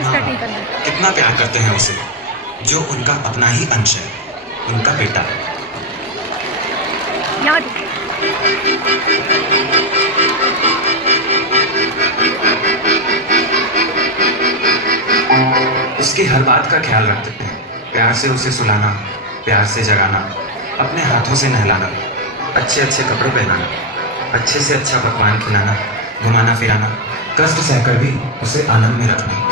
Face cutting करना। कितना प्यार करते हैं उसे, जो उनका अपना ही अंश है, उनका बेटा। याद उसकी हर बात का ख्याल रखते हैं, प्यार से उसे सुलाना, प्यार से जगाना, अपने हाथों से नहलाना, अच्छे अच्छे कपड़े पहनाना, अच्छे से अच्छा पकवान खिलाना, घुमाना फिराना, कष्ट सहकर भी उसे आनंद में रखना।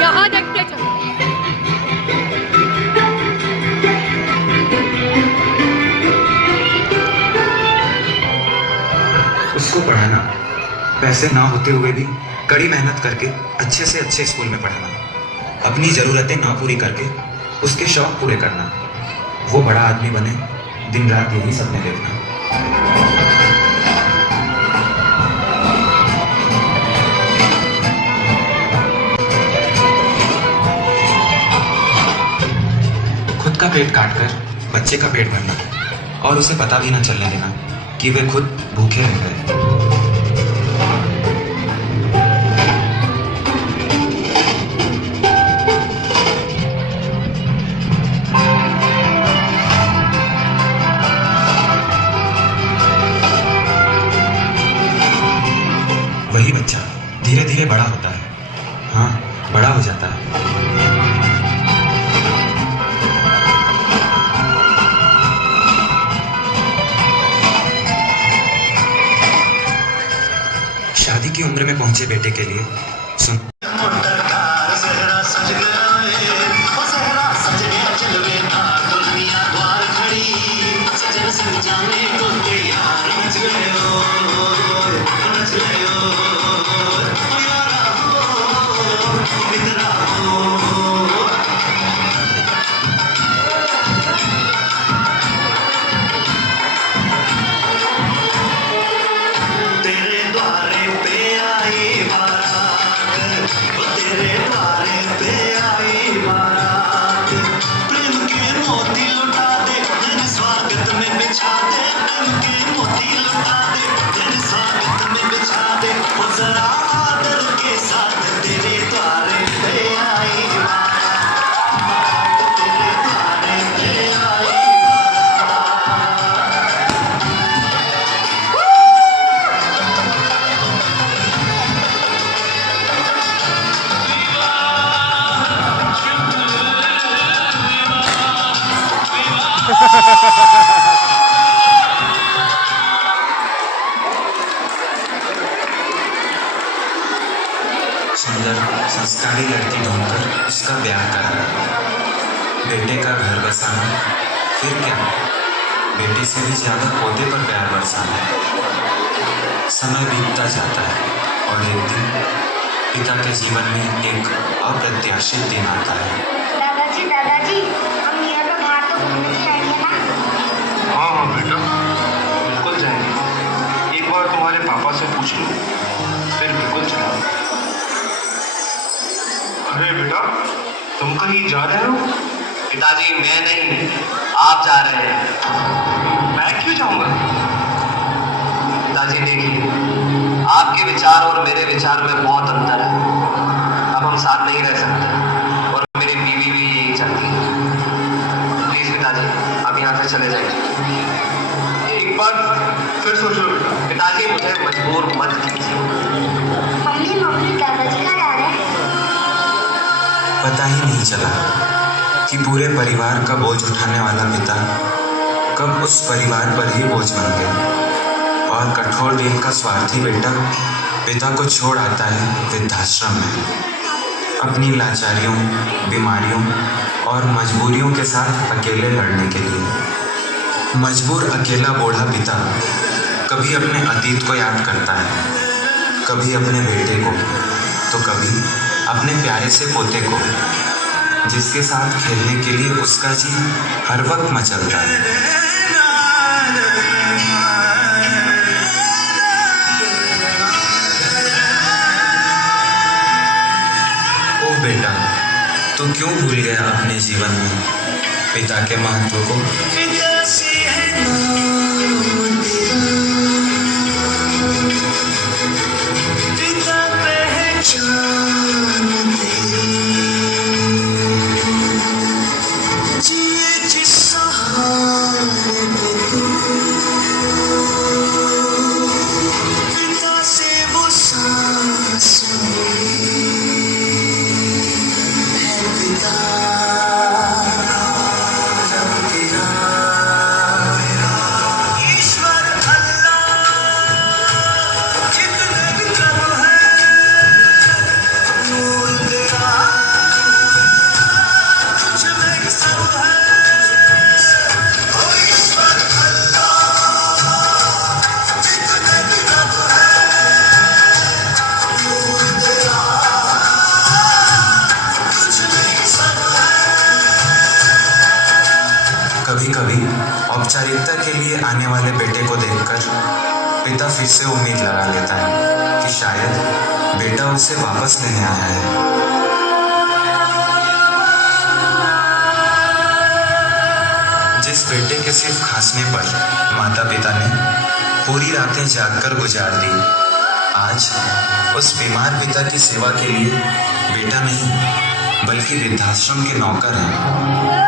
यहाँ देखते चलो। उसको पढ़ाना, पैसे ना होते हुए भी कड़ी मेहनत करके अच्छे से अच्छे स्कूल में पढ़ाना, अपनी ज़रूरतें ना पूरी करके उसके शौक पूरे करना, वो बड़ा आदमी बने, दिन रात यही सपने देखना। खुद का पेट काटकर बच्चे का पेट भरना और उसे पता भी ना चलने देना कि वे खुद भूखे रह गए। वही बच्चा धीरे धीरे बड़ा होता है, हाँ, बड़ा हो जाता है। शादी की उम्र में पहुंचे बेटे के लिए सुन सुंदर संस्कारी लड़की ढूंढकर उसका ब्याह कराना, बेटे का घर बसाना, फिर क्या, बेटे से भी ज्यादा पोते पर प्यार बरसाना। समय बीतता जाता है और एक दिन पिता के जीवन में एक अप्रत्याशित दिन आता है। दादाजी, हम मीरा का बाहर तो घूमने जाएंगे ना? हाँ हाँ बेटा, बिल्कुल जाएंगे। एक बार तुम्हारे पापा से पूछ लो, फिर बिल्कुल चलेंगे। अरे बेटा, तुम कहीं जा रहे हो? पिताजी, मैं नहीं, आप जा रहे हैं। मैं क्यों जाऊंगा? पिताजी देखिए, आपके विचार और मेरे विचार में बहुत अंतर है। अब हम साथ नहीं रह सकते और मेरी बीवी भी यही चाहती है। प्लीज पिताजी, अब यहाँ से चले जाइए। एक बार फिर सोच लो बेटा। पिताजी, मुझे मजबूर मत कीजिए। मम्मी, दादाजी कहाँ जा रहे हैं? पता ही नहीं चला कि पूरे परिवार का बोझ उठाने वाला पिता कब उस परिवार पर ही बोझ बन गया और कठोर दिल का स्वार्थी बेटा पिता को छोड़ आता है वृद्धाश्रम में, अपनी लाचारियों, बीमारियों और मजबूरियों के साथ अकेले लड़ने के लिए। मजबूर अकेला बूढ़ा पिता कभी अपने अतीत को याद करता है, कभी अपने बेटे को, तो कभी अपने प्यारे से पोते को, जिसके साथ खेलने के लिए उसका जी हर वक्त मचलता है। तू क्यों भूल गया अपने जीवन में पिता के महत्व को? पिता से है नाम तेरा, पिता पहचान तेरी, जिए जिस सहारे में तू, पिता से वो सांस मिली है पिता। कभी कभी औपचारिकता के लिए आने वाले बेटे को देखकर पिता फिर से उम्मीद लगा लेता है कि शायद बेटा उसे वापस लेने आया है। जिस बेटे के सिर्फ खांसने पर माता पिता ने पूरी रातें जागकर गुजार दी, आज उस बीमार पिता की सेवा के लिए बेटा नहीं बल्कि वृद्धाश्रम के नौकर हैं।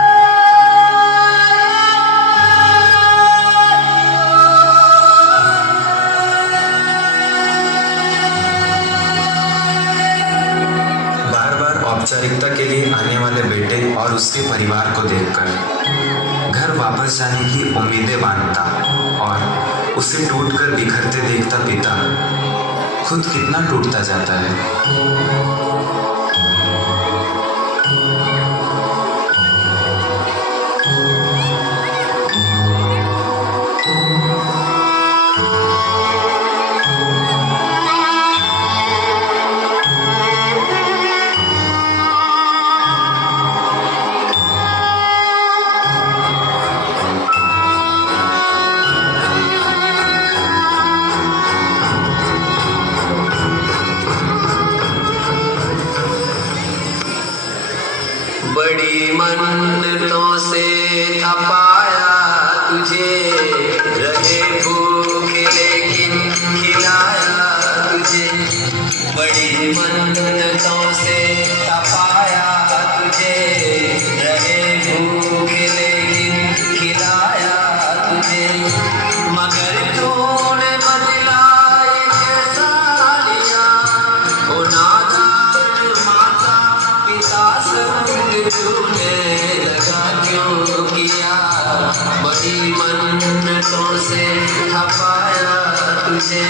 औपचारिकता के लिए आने वाले बेटे और उसके परिवार को देखकर घर वापस जाने की उम्मीदें बांधता और उसे टूटकर बिखरते देखता पिता खुद कितना टूटता जाता है। बड़ी मन्नतों से थपाया तुझे, रहे भूखे लेकिन खिलाया तुझे। बड़ी मन्नतों से थपाया तुझे, रहे भूखे लेकिन खिलाया तुझे। मगर तूने बदला कैसा लिया, ओ नादान माता पिता संग तूने लगा क्यों किया। बड़ी मन्नतों से थपाया तुझे।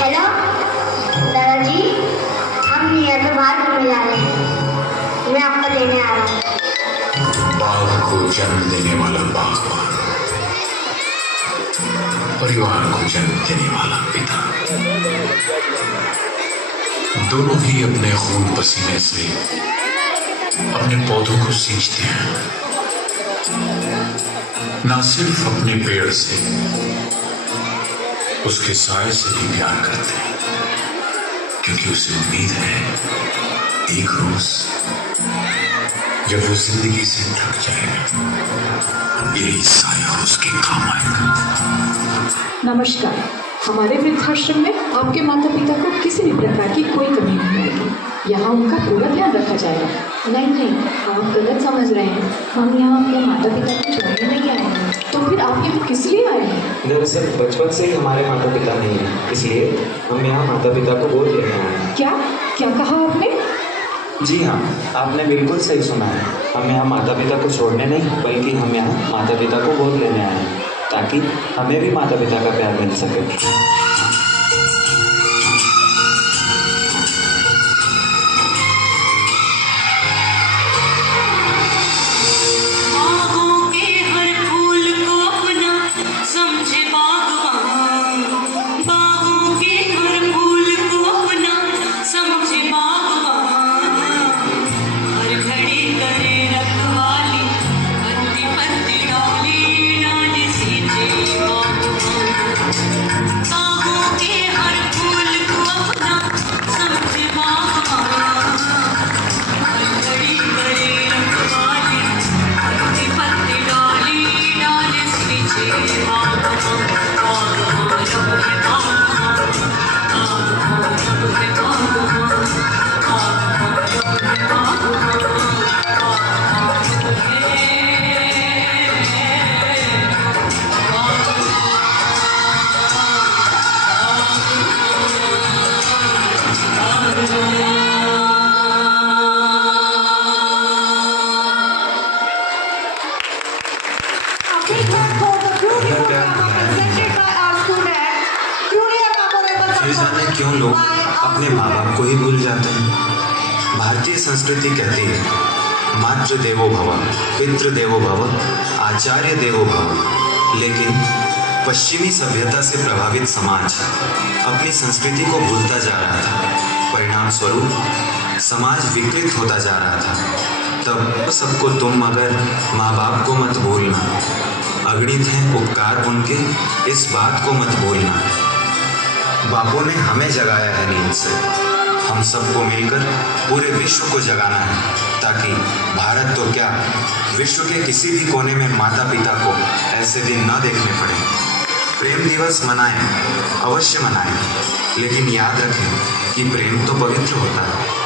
हेलो दादाजी, हम नियर पे बाहर घूमने जा रहे हैं। मैं आपको लेने आ रहा हूँ। बाग को जन्म देने वाला बागबान, परिवार को जन्म देने वाला पिता, दोनों ही अपने खून पसीने से अपने पौधों को सींचते हैं। ना सिर्फ अपने पेड़ से, उसके साए से भी प्यार करते हैं, क्योंकि उसे उम्मीद है एक रोज जब वो जिंदगी से थक जाएगा, यही साया उसके काम आएगा। नमस्कार। हमारे वृद्धाश्रम में आपके माता पिता को किसी भी प्रकार की कोई कमी नहीं आएगी। यहाँ उनका पूरा ध्यान रखा जाएगा। नहीं, आप गलत समझ रहे हैं। हम यहाँ अपने माता पिता को छोड़ने नहीं आए हैं। तो फिर आप यहाँ किस लिए आए हैं? दरअसल बचपन से ही हमारे माता पिता नहीं है, इसलिए हम यहाँ माता पिता को गोद लेने आए हैं। क्या क्या कहा आपने? जी हाँ, आपने बिल्कुल सही सुना है। हम यहाँ माता पिता को छोड़ने नहीं बल्कि हम यहाँ माता पिता को गोद लेने आए हैं, ताकि हमें भी माता पिता का प्यार मिल सके। क्यों लोग अपने माँ बाप को ही भूल जाते हैं। भारतीय संस्कृति कहती है मातृ देवो भव, पितृ देवो भव, आचार्य देवो भव। लेकिन पश्चिमी सभ्यता से प्रभावित समाज अपनी संस्कृति को भूलता जा रहा था। परिणाम स्वरूप समाज विकृत होता जा रहा था। तब सबको तुम मगर माँ बाप को मत भूलना, अगणित हैं उपकार उनके, इस बात को मत भूलना। बापों ने हमें जगाया है नींद से, हम सबको मिलकर पूरे विश्व को जगाना है, ताकि भारत तो क्या विश्व के किसी भी कोने में माता पिता को ऐसे दिन न देखने पड़े। प्रेम दिवस मनाएं, अवश्य मनाएं, लेकिन याद रखें कि प्रेम तो पवित्र होता है।